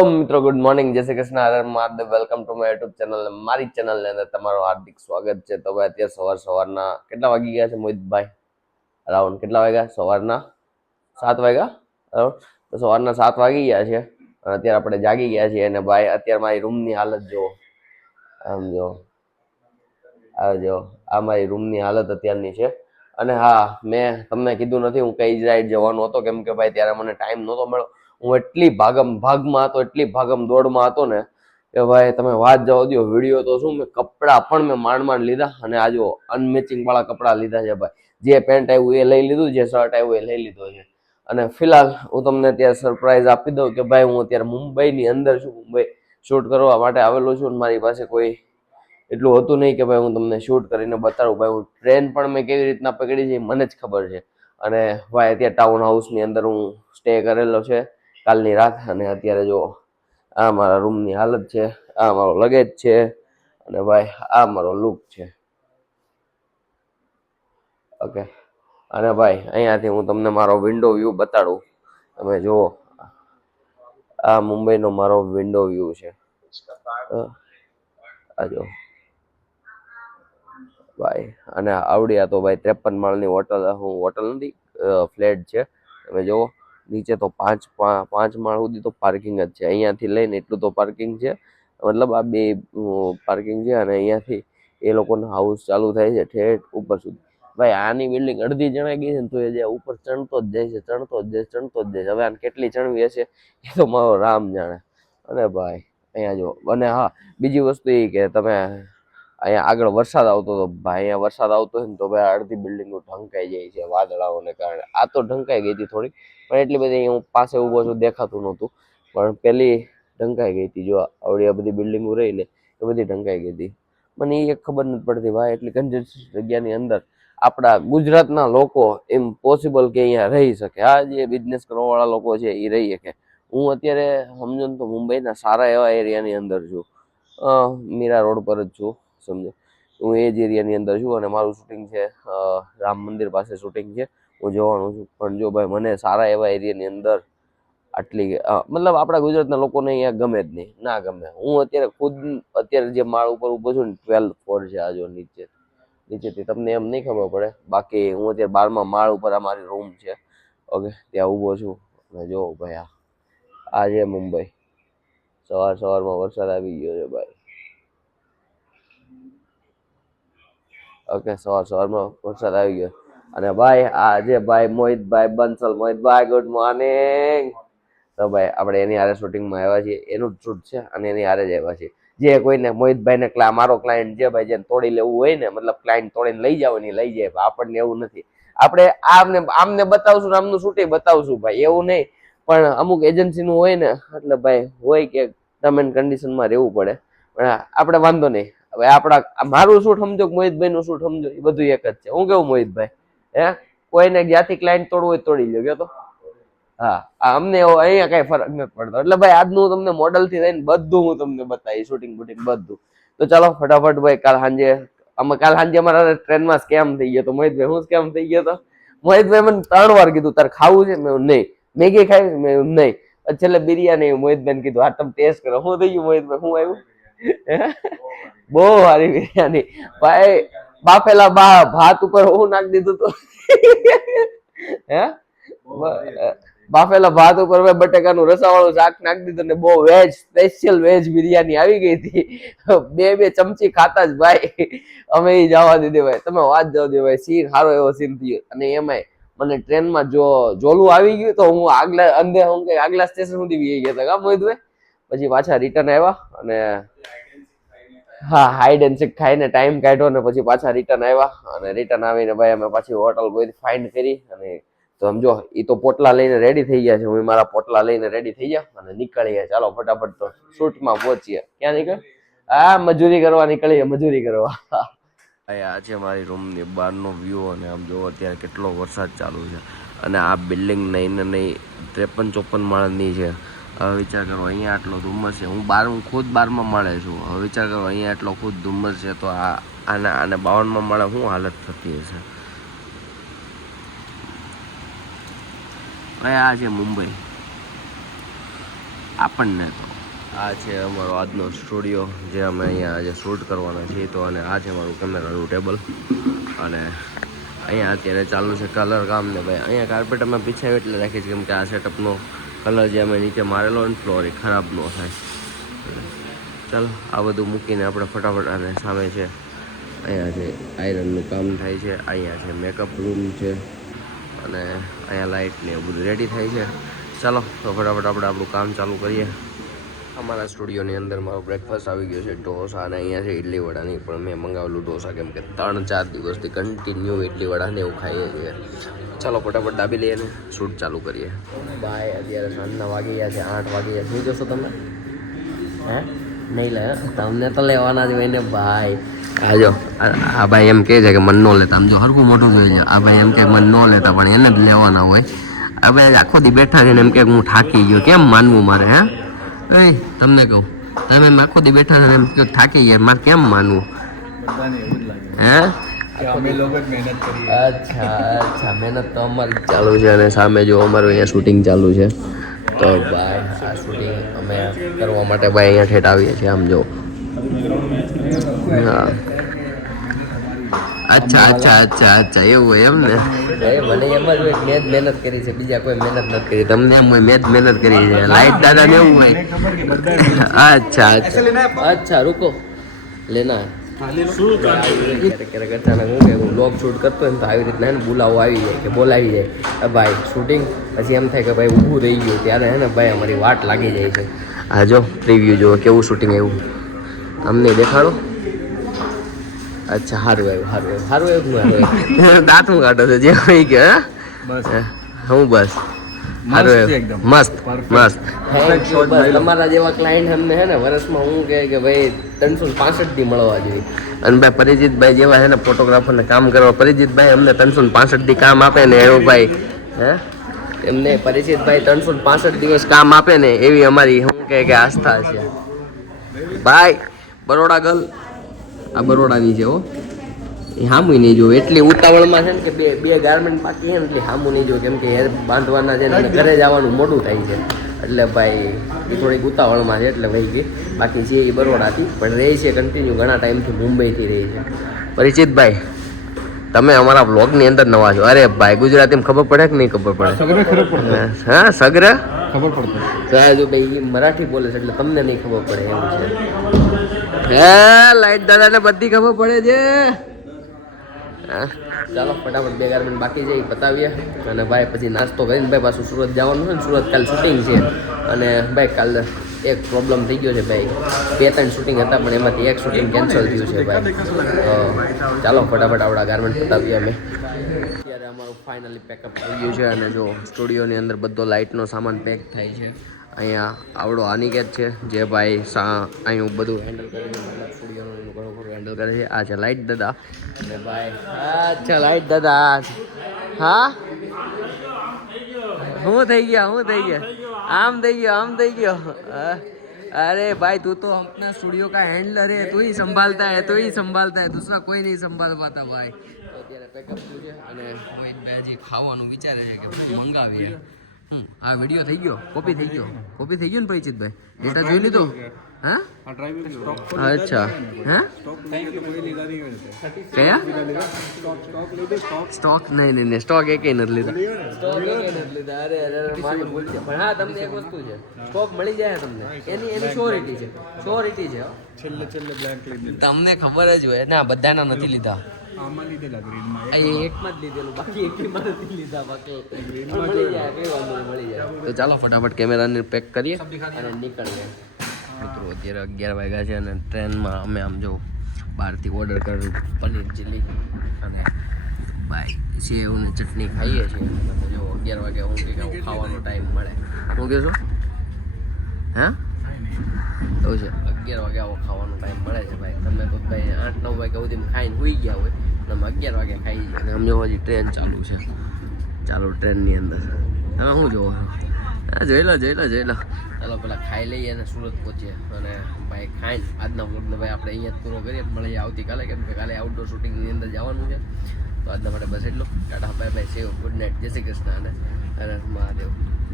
મિત્રો good morning, જય શ્રી કૃષ્ણ, હર હર Mahadev. Welcome to my YouTube channel. મારી ચેનલની અંદર તમારું હાર્દિક સ્વાગત છે. તો ભાઈ અત્યારે સવારના કેટલા વાગી ગયા છે મોહિતભાઈ? અરાઉન્ડ કેટલા વાગ્યા? સવારના 7 વાગ્યા. તો સવારના 7 વાગી ગયા છે અને અત્યારે આપણે જાગી ગયા છીએ. અને ભાઈ અત્યારે મારી રૂમની હાલત જો, આમ જો, આ મારી રૂમની હાલત અત્યારની છે. અને હા, મેં તમને કીધું નથી હું કઈ રાઈડ જવાનો હતો, કેમ કે ભાઈ ત્યારે મને ટાઈમ નહોતો મળ્યો. હું એટલી ભાગમાં હતો, એટલી ભાગમ દોડમાં હતો ને કે ભાઈ તમે વાત જવા દો. વિડીયો તો શું, મેં કપડાં પણ મેં માંડ લીધા. અને આ જો અનમેચિંગ વાળા કપડાં લીધા છે ભાઈ. જે પેન્ટ આવ્યું એ લઈ લીધું, જે શર્ટ આવ્યું એ લઈ લીધો છે. અને ફિલહાલ હું તમને અત્યારે સરપ્રાઈઝ આપી દઉં કે ભાઈ હું અત્યારે મુંબઈની અંદર છું. મુંબઈ શૂટ કરવા માટે આવેલો છું. મારી પાસે કોઈ એટલું હતું નહીં કે ભાઈ હું તમને શૂટ કરીને બતાડું. ભાઈ હું ટ્રેન પણ મેં કેવી રીતના પકડી છે મને જ ખબર છે. અને ભાઈ અત્યારે ટાઉન હાઉસની અંદર હું સ્ટે કરેલો છે કાલની રાત. અને અત્યારે જો આ મારા રૂમની હાલત છે, આ મારો લગેજ છે, અને ભાઈ આ મારો લુક છે. ઓકે, અને ભાઈ અહીંયાથી હું તમને મારો વિન્ડો વ્યૂ બતાડું. તમે જુઓ, આ મુંબઈનો મારો વિન્ડો વ્યૂ છે. આ જો ભાઈ, અને આવડિયા તો ભાઈ 53 માળની હોટલ, હું હોટલ નથી, ફ્લેટ છે. તમે જુઓ નીચે તો પાંચ માળ સુધી તો પાર્કિંગ જ છે. અહીંયાથી લઈને એટલું તો પાર્કિંગ છે, મતલબ આ બે પાર્કિંગ છે. અને અહીંયાથી એ લોકોના હાઉસ ચાલુ થાય છે ઠેઠ ઉપર સુધી. ભાઈ આની બિલ્ડિંગ અડધી જણાઈ ગઈ છે ને તો એ જે ઉપર ચણતો જ જાય છે, ચણતો જ જાય. હવે આને કેટલી ચણવી હશે એ તો મારો રામ જાણે. અને ભાઈ અહીંયા જો, અને હા બીજી વસ્તુ એ કે તમે અહીંયા આગળ વરસાદ આવતો હતો ભાઈ, અહીંયા વરસાદ આવતો હોય ને તો ભાઈ અડધી બિલ્ડિંગો ઢંકાઈ જાય છે વાદળાઓને કારણે. આ તો ઢંકાઈ ગઈ હતી થોડીક, પણ એટલી બધી હું પાસે ઊભો છું દેખાતું નહોતું, પણ પેલી ઢંકાઈ ગઈ હતી. જો આવડી આ બધી બિલ્ડિંગો રહી ને એ બધી ઢંકાઈ ગઈ હતી. મને એ ખબર નથી પડતી ભાઈ, એટલી કંજસ્ટેડ જગ્યાની અંદર આપણા ગુજરાતના લોકો એમ પોસિબલ કે અહીંયા રહી શકે. આ જે બિઝનેસ કરવા વાળા લોકો છે એ રહી શકે. હું અત્યારે સમજો ને તો મુંબઈના સારા એવા એરિયાની અંદર છું, મીરા રોડ પર જ છું સમજો. હું એ જ એરિયાની અંદર છું અને મારું શૂટિંગ છે રામ મંદિર પાસે શૂટિંગ છે, હું જોવાનું છું. પણ જો ભાઈ મને સારા એવા એરિયાની અંદર આટલી મતલબ આપણા ગુજરાતના લોકોને અહીંયા ગમે જ નહીં, ના ગમે. હું અત્યારે ખુદ અત્યારે જે માળ ઉપર ઊભો છું ને 12th ફ્લોર છે. આ જો નીચેથી તમને એમ નહીં ખબર પડે, બાકી હું અત્યારે 12મા માળ ઉપર અમારી રૂમ છે. ઓકે, ત્યાં ઊભો છું. અને જો ભાઈ આ છે મુંબઈ. સવારમાં વરસાદ આવી ગયો છે ભાઈ. ઓકે, સવારમાં વરસાદ આવી ગયો. અને ભાઈ આ જે ભાઈ મોહિતભાઈ બંસલ, મોહિતભાઈ ગુડ મોર્નિંગ. તો ભાઈ આપણે એની હારે શૂટિંગમાં આવ્યા છીએ, એનું જ શૂટ છે અને એની હારે જ આવ્યા છીએ. જે કોઈને મોહિતભાઈને મારો ક્લાયન્ટ જે ભાઈ જેને તોડી લેવું હોય ને, મતલબ ક્લાયન્ટ તોડીને લઈ જાવ ને લઈ જાય. આપણને એવું નથી, આપણે આમને બતાવશું ને આમનું શૂટિંગ બતાવશું ભાઈ, એવું નહીં. પણ અમુક એજન્સીનું હોય ને, એટલે ભાઈ હોય કે ટર્મ એન્ડ કન્ડિશનમાં રહેવું પડે. પણ આપણે વાંધો નહીં. હવે આપણા મારું શૂટ સમજો, મોહિતભાઈ નું શૂટ સમજો, એ બધું એક જ છે. હું કેવું મોહિતભાઈ, હે કોઈને જ્યાંથી ક્લાયન્ટ તોડવું હોય તોડી લ્યો, ગયો તો હા. અમને અહીંયા કઈ ફરક નથી પડતો. એટલે ભાઈ આજનું તમને મોડલ થી લઈને બધું હું તમને બતાવી, શૂટિંગ બુટિંગ બધું. તો ચાલો ફટાફટ ભાઈ, કાલ સાંજે અમારા ટ્રેનમાં સ્કેમ થઈ ગયો તો. મોહિતભાઈ હું સ્કેમ થઈ ગયો તો, મોહિતભાઈ મને 3 વાર કીધું તારે ખાવું છે, મેં નહીં. મેગી ખાવી, મેં નહીં. છેલ્લે બિરયાની મોહિતભાઈ કીધું હા તમે ટેસ્ટ કરો. શું થઈ ગયું મોહિતભાઈ, શું આવ્યું? બહુ સારી બિરયાની ભાઈ. બાફેલા ભાત ઉપર હું નાખી દીધું તો હે, બાફેલા ભાત ઉપર મેં બટેકાનું રસાવાળું શાક નાખી દીધું ને બહુ વેજ, સ્પેશિયલ વેજ બિરયાની આવી ગઈ હતી. બે ચમચી ખાતા જ ભાઈ અમે એ જવા દીધી ભાઈ. તમે વાત જવા દો ભાઈ, સીન સારો એવો સીન થયો. અને એમાંય મને ટ્રેનમાં જો જોલું આવી ગયું તો હું આગલા સ્ટેશન સુધી વી ગયા હતા મોહિતભાઈ. પછી પાછા રિટર્ન આવ્યા અને હા હાઈડ એન્ડ સીક ખાઈને ટાઈમ કાઢ્યો ને પછી પાછા રિટર્ન આવ્યા. અને રિટર્ન આવીને ભાઈ અમે પાછી હોટલ કોઈ ફાઇન્ડ કરી. અને તો સમજો એ તો પોટલા લઈને રેડી થઈ ગયા છે, હું મારા પોટલા લઈને રેડી થઈ ગયા અને નીકળી ગયા. ચાલો ફટાફટ તો શૂટમાં પહોંચીએ. ક્યાં નીકળે? હા મજૂરી કરવા નીકળીએ, મજૂરી કરવા. આ છે મારી રૂમની બહારનો વ્યૂ. અને આમ જોવો અત્યારે કેટલો વરસાદ ચાલુ છે. અને આ બિલ્ડિંગ નહીં 53-54 માળની છે. હવે વિચાર કરો અહીંયા આટલો ધુમ્મસ છે. હું ખુદ 12મા માળે છું. હવે વિચાર કરો અહીંયા આટલો ખુદ ધુમ્મસ છે તો આને 52મા માળે શું હાલત થતી હશે. આ છે મુંબઈ. આપણને તો આ છે અમારો આજનો સ્ટુડિયો જે અમે અહીંયા આજે શૂટ કરવાના છીએ. તો અને આ છે મારું કેમેરાનું ટેબલ અને અહીંયા અત્યારે ચાલુ છે કલર કામ ને ભાઈ અહીંયા કાર્પેટ અમે પીછાવી એટલે રાખી છે કેમ કે આ સેટઅપનો કલર જે અમે નીચે મારેલો ને ફ્લોર એ ખરાબ ન થાય. ચાલો આ બધું મૂકીને આપણે ફટાફટ અને સામે છે અહીંયા છે આયરનનું કામ થાય છે. અહીંયા છે મેકઅપ રૂમ છે અને અહીંયા લાઇટ ને એવું બધું રેડી થાય છે. ચાલો તો ફટાફટ આપણે આપણું કામ ચાલુ કરીએ. અમારા સ્ટુડિયોની અંદર મારો બ્રેકફાસ્ટ આવી ગયો છે ઢોસા અને અહીંયા છે ઇડલી વડાની પણ મેં મંગાવેલું ઢોસા કેમ કે 3-4 દિવસથી કન્ટિન્યુ ઇડલી વડાને એવું ખાઈએ છીએ. ચાલો ફટાફટ દાબી લઈએ ને શૂટ ચાલુ કરીએ. બાય અત્યારે સાંજના વાગી ગયા છે 8 વાગી ગયા. શું જોશો તમે? હે નહીં લે તમને તો લેવાના જ હોય ને ભાઈ. આજો આ ભાઈ એમ કહે છે કે મન ન લેતા. આમ જો હરખું મોટું જોઈ છે. આ ભાઈ એમ કે મન ન લેતા પણ એને જ લેવાના હોય. આ ભાઈ આખો દી બેઠા છે ને એમ કે હું થાકી ગયો. કેમ માનવું મારે? હે એ તમને કહું તમે એમ આખો દી બેઠા છે એમ કે થાકી ગયા મારે કેમ માનવું? હે અચ્છા મહેનત તો અમારી ચાલુ છે અને સામે જો અમારું અહીંયા શૂટિંગ ચાલુ છે. તો ભાઈ આ શૂટિંગ અમે કરવા માટે ભાઈ અહીંયા ઠેઠ આવીએ છીએ. આમ જો હા અચ્છા એવું એમ ને મને એમ જ હોય મેં જ મહેનત કરી છે બીજા કોઈ મહેનત નથી કરી. તમને એમ હોય મેં જ મહેનત કરી છે. લાઈટ દાદા ને એવું હોય. અચ્છા રૂકો લેના ક્યારેક અચાનક હું કે હું બ્લોગ શૂટ કરતો હોય ને તો આવી રીતના ને બોલાવો આવી જાય કે બોલાવી જાય ભાઈ શૂટિંગ. પછી એમ થાય કે ભાઈ ઊભું રહી ગયું ત્યારે હે ને ભાઈ અમારી વાટ લાગી જાય છે. હા જો રિવ્યુ જુઓ કેવું શૂટિંગ એવું અમને દેખાડો. અચ્છા સારું આવ્યું દાંત હું કાઢો છો જે હોય કે હું બસ મસ્ત તમારા જેવા ક્લાયન્ટ અમને હે ને વર્ષમાં હું કે ભાઈ 365 દી મળવા જોઈએ. અને ભાઈ પરિજીતભાઈ જેવા છે ને ફોટોગ્રાફરને કામ કરવા પરિજીતભાઈ અમને 365 દી કામ આપે ને એવું ભાઈ હે એમને પરિજીતભાઈ 365 દિવસ કામ આપે ને એવી અમારી શું કે આસ્થા છે ભાઈ. બરોડા ગર્લ આ બરોડાની છે હો. એ હામું નહીં જો એટલી ઉતાવળમાં છે ને કે બે ગાર્મેન્ટ બાકી છે ને એટલે હામું નહીં જો કેમ કે હેર બાંધવાના છે ને ઘરે જવાનું મોડું થાય છે એટલે ભાઈ એ થોડીક ઉતાવળમાં છે એટલે વહી ગઈ. બાકી છે એ બરોડાથી પણ રહી છે કન્ટિન્યુ ઘણા ટાઈમથી મુંબઈથી રહી છે. પરિચિતભાઈ તમે અમારા બ્લોગની અંદર નવા છો. અરે ભાઈ ગુજરાતીમાં ખબર પડે કે નહીં ખબર પડે? હા સગર ખબર પડે જો ભાઈ મરાઠી બોલે છે એટલે તમને નહીં ખબર પડે એવું છે. હે લાઈટ દાદાને બધી ખબર પડે છે. હા ચાલો ફટાફટ બે ગાર્મેન્ટ બાકી છે એ પતાવીએ અને ભાઈ પછી નાસ્તો કરીને ભાઈ પાછું સુરત જવાનું છે ને. સુરત કાલ શૂટિંગ છે અને ભાઈ કાલ એક પ્રોબ્લેમ થઈ ગયો છે ભાઈ. 2-3 શૂટિંગ હતા પણ એમાંથી એક શૂટિંગ કેન્સલ થયું છે ભાઈ. ચાલો ફટાફટ આપણા ગાર્મેન્ટ પતાવીએ અમે. અત્યારે અમારું ફાઇનલી પેકઅપ થઈ ગયું છે અને જો સ્ટુડિયોની અંદર બધો લાઇટનો સામાન પેક થાય છે. અહીંયા આવડો અનિકેત છે જે ભાઈ અહીં બધું હેન્ડલ કરીને સ્ટુડિયોનું ઘણું ખરું હેન્ડલ કરે છે. આ છે લાઇટ દાદા અને ભાઈ અચ્છા લાઇટ દાદા હા હું થઈ ગયા આમ થઈ ગયો अरे भाई तू तो अपना स्टूडियो का हैंडलर है, तू ही संभालता है दूसरा कोई नहीं संभाल पाता भाई. તો અત્યારે પેકઅપ થયું છે અને મોહિતભાઈ હજી ખાવાનું વિચારે છે કે મંગાવીએ. આ વિડીયો થઈ ગયો કોપી થઈ ગયો ને પરિચિતભાઈ ડેટા જોઈ લીધો? હા અચ્છા હે કયા સ્ટોક નહીં સ્ટોક એકેય નથી લીધા. અરે મારી ભૂલ છે પણ હા તમને એક વસ્તુ છે સ્ટોક મળી જાય તમને એની શ્યોરિટી છે છેલ્લે બ્લેન્ક લીધું તમને ખબર જ હોય ના બધાના નથી લીધા. આમાં લીધેલા ગ્રીનમાં એકમાં જ લીધેલું બાકી એકમાં નથી લીધા બાકી મળી જાય કઈ વાંધો નહીં મળી જાય. તો ચાલો ફટાફટ કેમેરાને પેક કરીએ અને નીકળીએ. મિત્રો અત્યારે 11 વાગ્યા છે અને ટ્રેનમાં અમે આમ જો બહારથી ઓર્ડર કર્યું પનીર ચીલી અને ભાઈ સેવ ને ચટણી ખાઈએ છીએ. જો 11 વાગે હું કે ખાવાનો ટાઈમ મળે હું કહેશો હે એવું છે 11 વાગે આવો ખાવાનો ટાઈમ મળે છે ભાઈ. તમે તો ભાઈ 8-9 વાગ્યા સુધી ખાઈને સૂઈ ગયા હોય અને અમે 11 વાગે ખાઈ જઈએ અને સમજો હજી ટ્રેન ચાલુ છે. ચાલો ટ્રેનની અંદર તમે શું જોવો હા જોઈ લો ચાલો પેલા ખાઈ લઈએ અને સુરત પહોંચીએ અને ભાઈ ખાઈને આજના વ્લોગને ભાઈ આપણે અહીંયા જ પૂરો કરીએ. મળીએ આવતીકાલે કેમ કે કાલે આઉટડોર શૂટિંગની અંદર જવાનું છે. તો આજના માટે બસ એટલું. ટાટા બાય બાય સેવ ગુડ નાઇટ જય શ્રી કૃષ્ણ અને હર હર મહાદેવ.